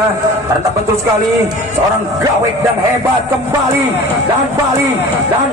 Frida, karena betul sekali seorang gawek dan hebat kembali dan Bali dan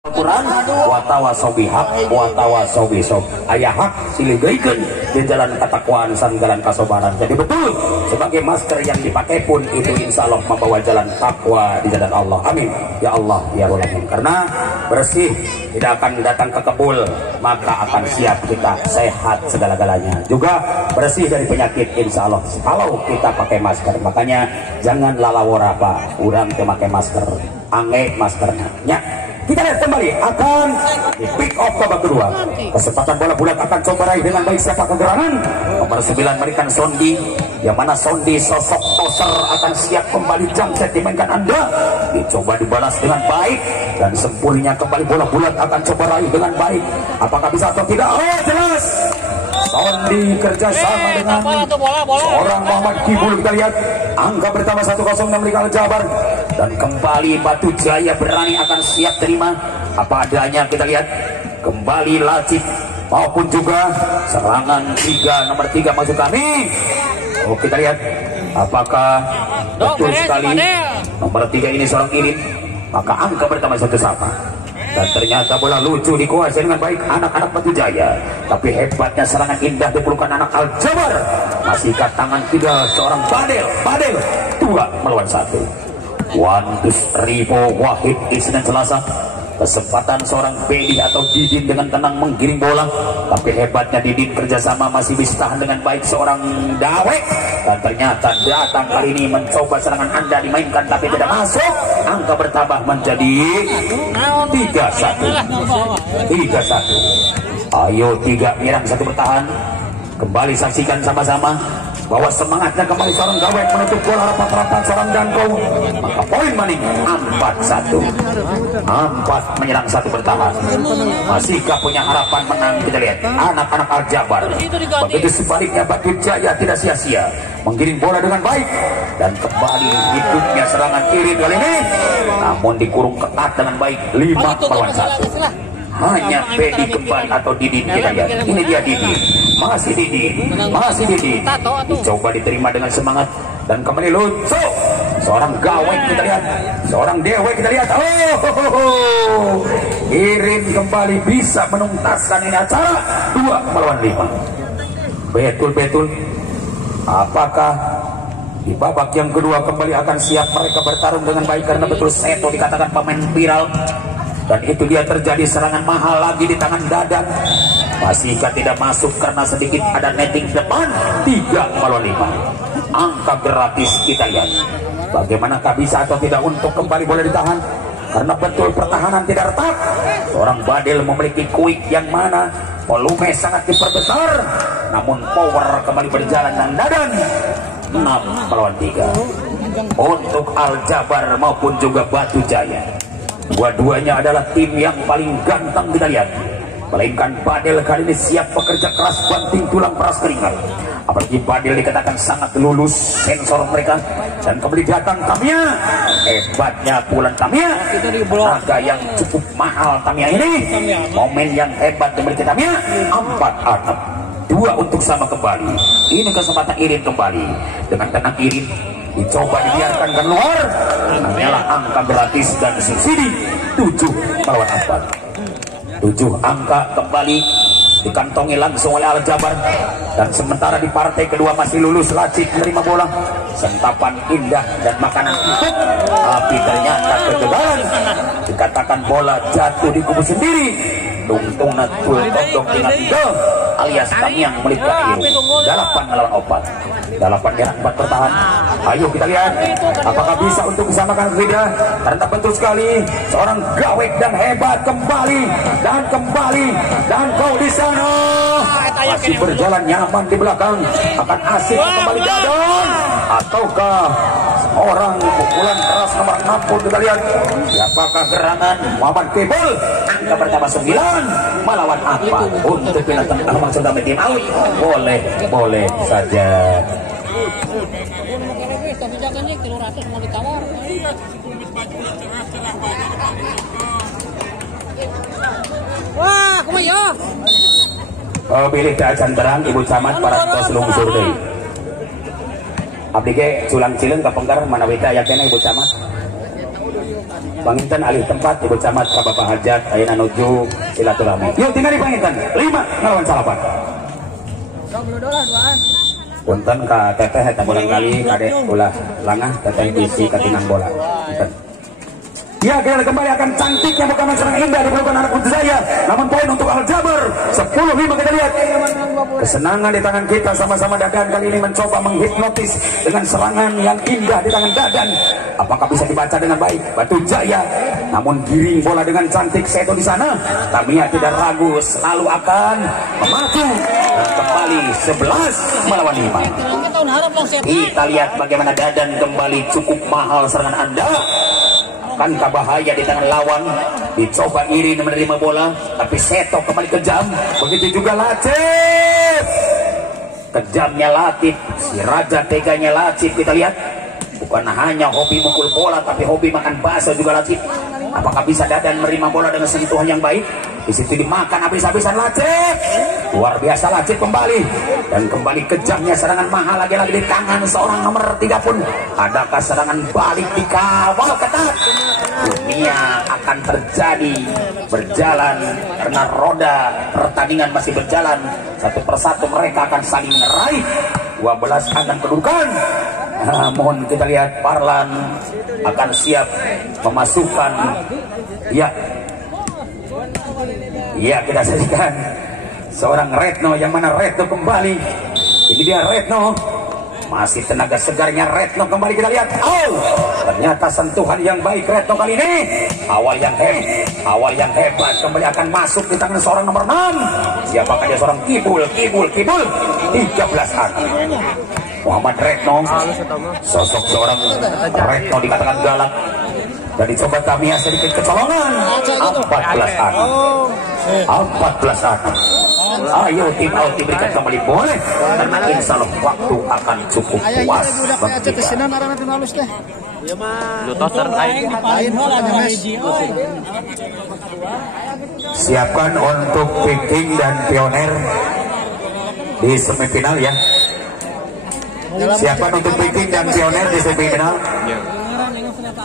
Al-Quran watawasaw bihaq watawasaw bisob ayah hak siligaykeun di jalan katakwaan san jalan kasobaran. Jadi betul sebagai masker yang dipakai pun itu insya Allah membawa jalan takwa di jalan Allah. Amin ya Allah ya Rabbal Alamin. Karena bersih tidak akan datang ke kebul, maka akan siap kita sehat segala-galanya. Juga bersih dari penyakit insya Allah kalau kita pakai masker. Makanya jangan lalawora Pak, urang teu make masker, ange maskernya nya. Kita lihat kembali akan di pick off babak kedua. Kesempatan bola bulat akan coba raih dengan baik siapa kegerangan. Nomor 9 memberikan Sondi, yang mana Sondi sosok toser akan siap kembali jangset dimainkan Anda. Dicoba dibalas dengan baik dan sempurnya kembali bola bulat akan coba raih dengan baik. Apakah bisa atau tidak? Oh jelas. Sondi kerjasama dengan seorang Muhammad Kibul. Kita lihat angka bertambah 1-0 memberikan Jabar. Dan kembali Batu Jaya berani akan siap terima apa adanya. Kita lihat kembali Lacip maupun juga serangan nomor 3 maksud kami. Oh kita lihat apakah betul sekali nomor 3 ini seorang Irin. Maka angka bertambah 1 sama. Dan ternyata bola lucu dikuasai dengan baik anak-anak Batu Jaya. Tapi hebatnya serangan indah dipelukan anak Al-Jabar. Masihkah tangan tidak seorang Badel 2 melawan 1. Wandus Rivo Wahid di Senin Selasa. Kesempatan seorang Bedi atau Didin dengan tenang menggiring bola. Tapi hebatnya Didin kerjasama masih bisa tahan dengan baik seorang Dawek. Dan ternyata datang kali ini mencoba serangan Anda dimainkan tapi tidak masuk. Angka bertambah menjadi 3-1. Ayo 3 Mirang 1 bertahan. Kembali saksikan sama-sama bahwa semangatnya kembali seorang Gawek menutup bola rapat-rapat seorang Danko. Maka poin maning 4-1. 4 menyerang 1 bertahan. Masihkah punya harapan menang? Kita lihat anak-anak Al-Jabar. Begitu sebaliknya Batu Jaya tidak sia-sia menggiring bola dengan baik. Dan kembali hidupnya serangan Irin kali ini, namun dikurung ketat dengan baik 5 melawan 1. Hanya Bedi kembali atau Didin. Kita lihat ini dia Didin. Masih Didin dicoba diterima dengan semangat dan kembali lucu seorang Gawek. Kita lihat seorang Dewe. Kita lihat Irin kembali bisa menuntaskan ini acara 2 melawan 5. Betul apakah di babak yang kedua kembali akan siap mereka bertarung dengan baik? Karena betul Seto dikatakan pemain viral. Dan itu dia terjadi serangan mahal lagi di tangan Dadan. Masihkah tidak masuk karena sedikit ada netting depan 3 melawan 5. Angka gratis kita lihat. Bagaimanakah bisa atau tidak untuk kembali boleh ditahan? Karena betul pertahanan tidak retak. Seorang Badel memiliki quick yang mana volume sangat diperbesar. Namun power kembali berjalan dan Dadan 6 melawan 3. Untuk Al-Jabar maupun juga Batu Jaya, dua-duanya adalah tim yang paling ganteng kita lihat. Melainkan Badel kali ini siap bekerja keras banting tulang peras keringat. Apalagi Badel dikatakan sangat lulus sensor mereka. Dan kembali datang Tamiya. Hebatnya pukulan Tamiya. Harga yang cukup mahal Tamiya ini. Momen yang hebat dimiliki Tamiya. 4-6. 2 untuk sama kembali. Ini kesempatan Irin kembali. Dengan tenang Irin dicoba dibiarkan keluar. Hanyalah angka gratis dan subsidi 7 melawan 4. 7 angka kembali dikantongi langsung oleh Al-Jabar. Dan sementara di partai kedua masih lulus Lacip menerima bola. Sentapan indah dan makanan empuk. Tapi ternyata kegagalan. Dikatakan bola jatuh di kubu sendiri. Tungtung natul tondong dengan 3 alias kami yang melibatkan 8 melawan 4. 8 gerak 4 bertahan. Ayo kita lihat apakah bisa untuk disamakan beda. Karena betul sekali seorang Gawek dan hebat kembali dan kau di sana masih berjalan nyaman di belakang. Akan asik kembali Dadan ataukah orang pukulan keras nomor 60? Kita lihat siapakah gerangan Muhammad Kibul. Angka pertama 9 melawan apa untuk binatang terbang sudah tim out. Boleh saja. Wah, kumayo. Pilih ke acan terang Ibu Camat para tos lungsur deui. Abdi ge culang cileng ka Penggar manawi teh aya keneh Ibu Camat. Panginten alih tempat Ibu Camat ka Bapak Hajat ayeuna nuju silaturahmi. Yuk tinggal di panginten 5 ngelawan salapan. Punten ka teteh eta bola kali kade ulah langah teteh isi katingan bola. Punten. Ya, kita kembali akan cantiknya bukan serang indah diperlukan anak Jaya. Namun poin untuk Al-Jabar 10-5 kita lihat. Kesenangan di tangan kita sama-sama. Dadan kali ini mencoba menghipnotis dengan serangan yang indah di tangan Dadan. Apakah bisa dibaca dengan baik Batu Jaya? Namun giring bola dengan cantik Seto di sana. Tamiya tidak ragu, selalu akan memacu dan kembali 11 melawan 5. Kita lihat bagaimana Dadan kembali cukup mahal serangan Anda. Kan bahaya di tangan lawan, dicoba iri menerima bola, tapi Seto kembali kejam. Begitu juga Latif, kejamnya Latif, si raja teganya Latif. Kita lihat, bukan hanya hobi mukul bola, tapi hobi makan bakso juga Latif. Apakah bisa Dadan menerima bola dengan sentuhan yang baik? Di situ dimakan habis-habisan Latif. Luar biasa Latif kembali, dan kembali kejamnya serangan mahal lagi-lagi di tangan seorang nomor 3 pun. Adakah serangan balik dikawal ketat? Dunia akan terjadi berjalan karena roda pertandingan masih berjalan. Satu persatu mereka akan saling meraih 12 kandang kedudukan. Namun kita lihat Parlan akan siap memasukkan. Ya kita saksikan seorang Retno, yang mana Retno kembali. Ini dia Retno, masih tenaga segarnya Retno kembali. Kita lihat, ternyata sentuhan yang baik Retno kali ini. Awal yang hebat kembali akan masuk di tangan seorang nomor 6. Siapakah dia? Seorang Kibul 13an. Muhammad Retno, sosok seorang Retno dikatakan galak dan dicoba Tamiya sedikit kecolongan. 14an. Ayo tim out diberikan kembali boleh, karena insya Allah waktu akan cukup puas bagi kita. Siapkan untuk Viking dan Pioner di semifinal ya. Siapkan untuk Viking dan Pioner di semifinal.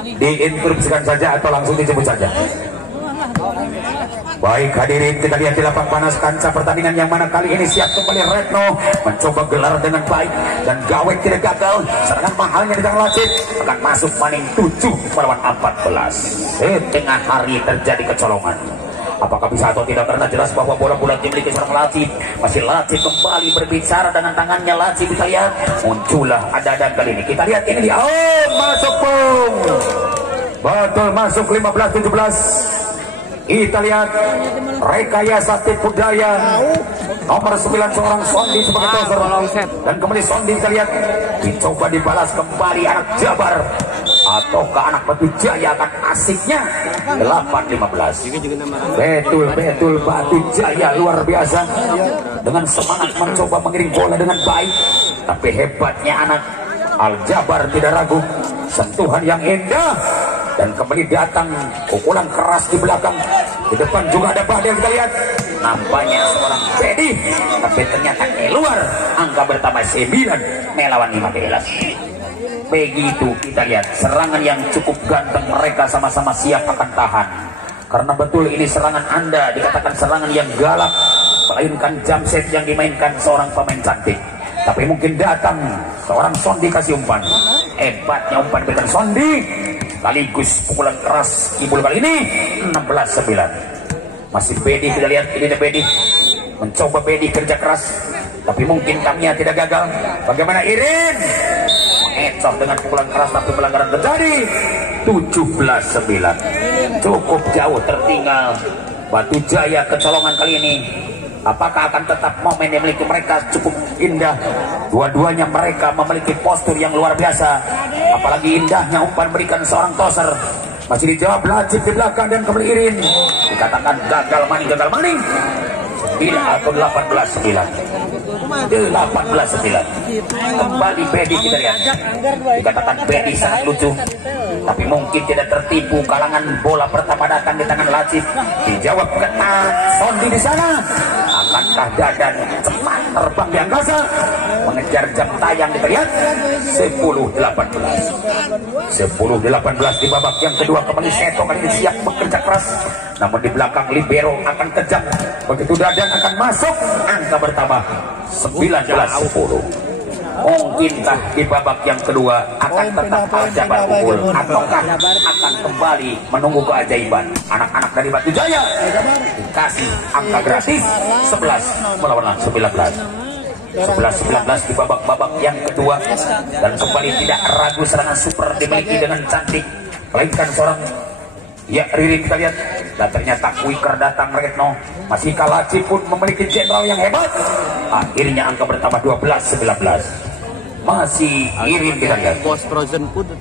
Diinstruksikan saja atau langsung dijemput saja. Baik hadirin, kita lihat di lapang panas kancah pertandingan yang mana kali ini siap kembali Retno mencoba gelar dengan baik dan gawek tidak gagal. Serangan mahalnya di tangan Latif akan masuk maning 7 melawan 14. Tengah hari terjadi kecolongan. Apakah bisa atau tidak, karena jelas bahwa bola-bola dimiliki seorang Latif. Masih Latif kembali berbicara dengan tangannya. Latif kita lihat muncullah ada kali ini. Kita lihat ini dia. Masuk pun. Betul, masuk 15-17. Kita lihat rekayasa tipu daya nomor 9 seorang Sondi sebagai toser, dan kembali Sondi kita lihat dicoba dibalas kembali anak Jabar, ataukah anak Batu Jaya akan asiknya 8-15. Betul Batu Jaya luar biasa dengan semangat mencoba mengiring bola dengan baik, tapi hebatnya anak Al-Jabar tidak ragu, sentuhan yang indah dan kembali datang pukulan keras di belakang. Di depan juga ada Badel, kita lihat nampaknya seorang Bedi, tapi ternyata keluar. Angka bertambah 9 melawan 15. Begitu kita lihat serangan yang cukup ganteng, mereka sama-sama siap akan tahan, karena betul ini serangan Anda dikatakan serangan yang galak, melainkan jump set yang dimainkan seorang pemain cantik. Tapi mungkin datang seorang Sondi kasih umpan, hebatnya umpan berikan Sondi sekaligus pukulan keras Kibul kali ini 16-9. Masih Bedi, kita lihat ini ada Bedi mencoba, Bedi kerja keras tapi mungkin Tamiya tidak gagal. Bagaimana Irin mengecoh dengan pukulan keras tapi pelanggaran terjadi. 17-9, cukup jauh tertinggal Batu Jaya. Kecolongan kali ini apakah akan tetap momen yang memiliki mereka cukup indah? Dua-duanya mereka memiliki postur yang luar biasa, apalagi indahnya umpan berikan seorang toser. Masih dijawab Latif di belakang dan kembali Irin, dikatakan gagal maning 9 atau 18-9. 18-9. Kembali Bedi, kita lihat. Dikatakan Bedi sangat lucu, tapi mungkin tidak tertipu kalangan bola pertama datang di tangan Lacip. Dijawab ketat Sondi di sana. Akankah Dadan cepat terbang di angkasa mengejar jam tayang? Kita lihat 10-18 di babak yang kedua. Kembali Seto kali ini siap bekerja keras, namun di belakang libero akan kejam. Begitu Dadan akan masuk, angka bertambah 19-10. Mungkinkah di babak yang kedua akan tetap Aljabar unggul, ataukah akan kembali menunggu keajaiban? Anak-anak dari Batu Jaya dikasih angka gratis 11 melawan 19. 11-19 di babak yang kedua, dan kembali tidak ragu serangan super dimiliki dengan cantik, melainkan seorang Ririn. Kita lihat, dan ternyata Kuiker datang. Retno masih Lacip pun memiliki jenderal yang hebat. Akhirnya angka bertambah 12-19. Masih Irin. Kita lihat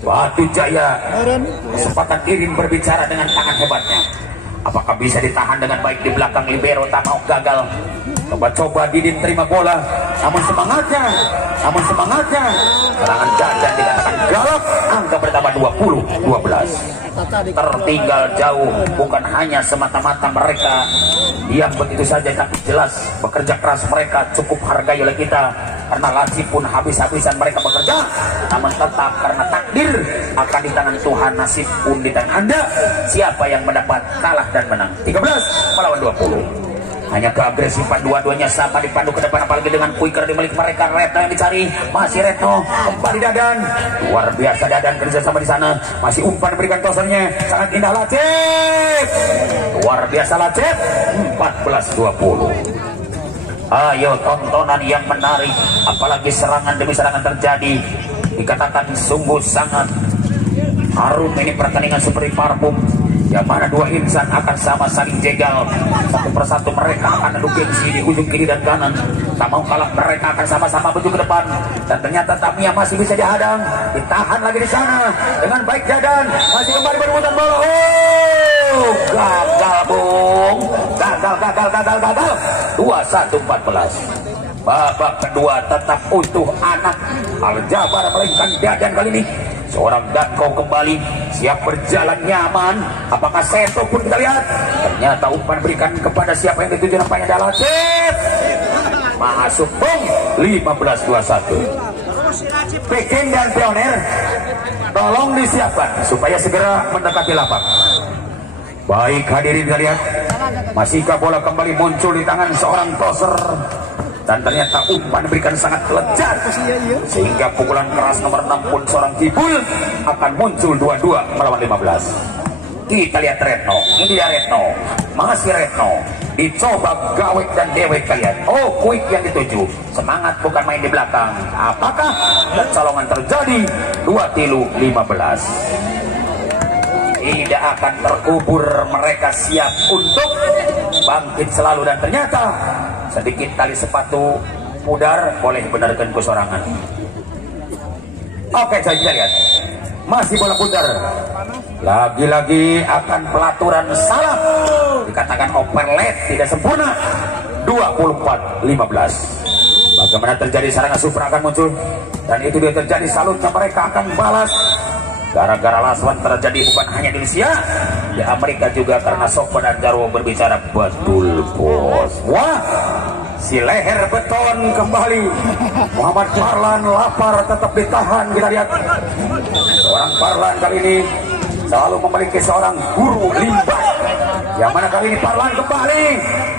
Batu Jaya, kesempatan Irin berbicara dengan tangan hebatnya. Apakah bisa ditahan dengan baik di belakang libero? Tak mau gagal. Coba-coba Didin terima bola, namun semangatnya serangan Dadan dikatakan galak. Angka bertambah 20-12. Tertinggal jauh, bukan hanya semata-mata mereka diam begitu saja, tapi jelas bekerja keras mereka cukup hargai oleh kita, karena Lacip pun habis-habisan mereka bekerja, namun tetap karena takdir akan di tangan Tuhan, nasib pun di tangan Anda. Siapa yang mendapat kalah dan menang? 13 melawan 20. Hanya keagresifan dua-duanya sama dipandu ke depan, apalagi dengan Kuiker di milik mereka. Retno yang dicari, masih Retno, kembali Dadan. Luar biasa Dadan kerja sama di sana, masih umpan berikan tosernya, sangat indah Lacip. Luar biasa Lacip. 14-20. Ayo tontonan yang menarik, apalagi serangan demi serangan terjadi. Dikatakan sungguh sangat harum ini pertandingan seperti parfum, yang mana dua insan akan sama saling jegal. Satu persatu mereka akan adu gengsi di ujung kiri dan kanan. Tak mau kalah, mereka akan sama-sama maju ke depan. Dan ternyata Tamiya masih bisa dihadang, ditahan lagi di sana dengan baik. Dadan masih kembali berebutan bola. Gagal bung, gagal. 21-14. Babak kedua tetap utuh anak Aljabar, melainkan Dadan kali ini. Seorang Danko kembali siap berjalan nyaman. Apakah Seto pun kita lihat? Ternyata umpan berikan kepada siapa yang dituju, nampaknya adalah Lacip. Masuk bung. 15-21. Peking dan Pioner tolong disiapkan supaya segera mendekati lapak. Baik hadirin kalian, masihkah bola kembali muncul di tangan seorang toser, dan ternyata umpan diberikan sangat lezat sehingga pukulan keras nomor 6 pun seorang Kibul akan muncul 22 melawan 15. Kita lihat Retno, ini dia Retno, masih Retno, dicoba gawek dan dewek kalian. Oh, Quick yang dituju, semangat bukan main di belakang. Apakah kecolongan terjadi? 2-15. Tidak akan terkubur, mereka siap untuk bangkit selalu, dan ternyata sedikit tali sepatu pudar. Boleh benarkan kesorangan. Oke, saya kita lihat masih bola pudar. Lagi-lagi akan pelaturan salah, dikatakan overlap tidak sempurna. 24-15. Bagaimana terjadi serangan super akan muncul, dan itu dia terjadi. Salutnya mereka akan balas. Gara-gara Laswan terjadi bukan hanya di Indonesia, di Amerika juga, karena Sokpa dan Jarwo berbicara betul bos. Wah, si leher beton kembali. Muhammad Parlan lapar tetap ditahan. Kita lihat seorang Parlan kali ini selalu memiliki seorang guru limbah, yang mana kali ini Parlan kembali.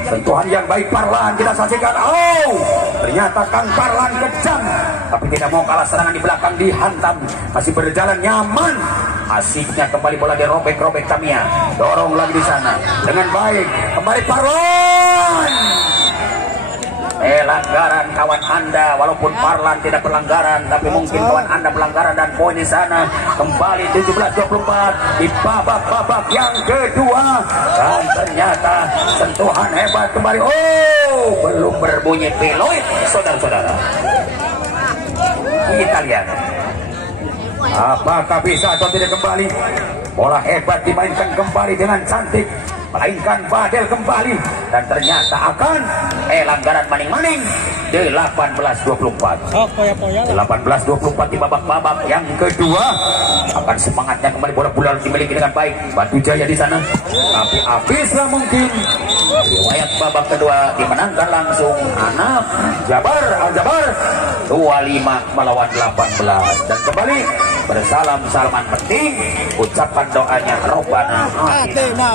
Sentuhan yang baik Parlan kita saksikan. Oh, ternyata Kang Parlan kejam, tapi tidak mau kalah. Serangan di belakang dihantam, masih berjalan nyaman. Asiknya kembali bola dirobek-robek Tamiya, dorong lagi di sana dengan baik. Kembali Parlan. Pelanggaran kawan Anda, walaupun Parlan tidak pelanggaran, tapi mungkin kawan Anda pelanggaran, dan poin di sana kembali 17-24 di babak yang kedua. Dan ternyata sentuhan hebat kembali. Oh, belum berbunyi peluit, saudara-saudara. Kita lihat Apakah bisa atau tidak kembali? Bola hebat dimainkan kembali dengan cantik, melainkan Badel kembali, dan ternyata akan langgaran maning-maning. 18-24. 18-24 di babak yang kedua. Akan semangatnya kembali, bola dimiliki dengan baik Batu Jaya di sana, tapi habislah mungkin. Riwayat babak kedua dimenangkan langsung anak Al-Jabar 25 melawan 18. Dan kembali bersalam-salaman penting, ucapan doanya Robbana Atina.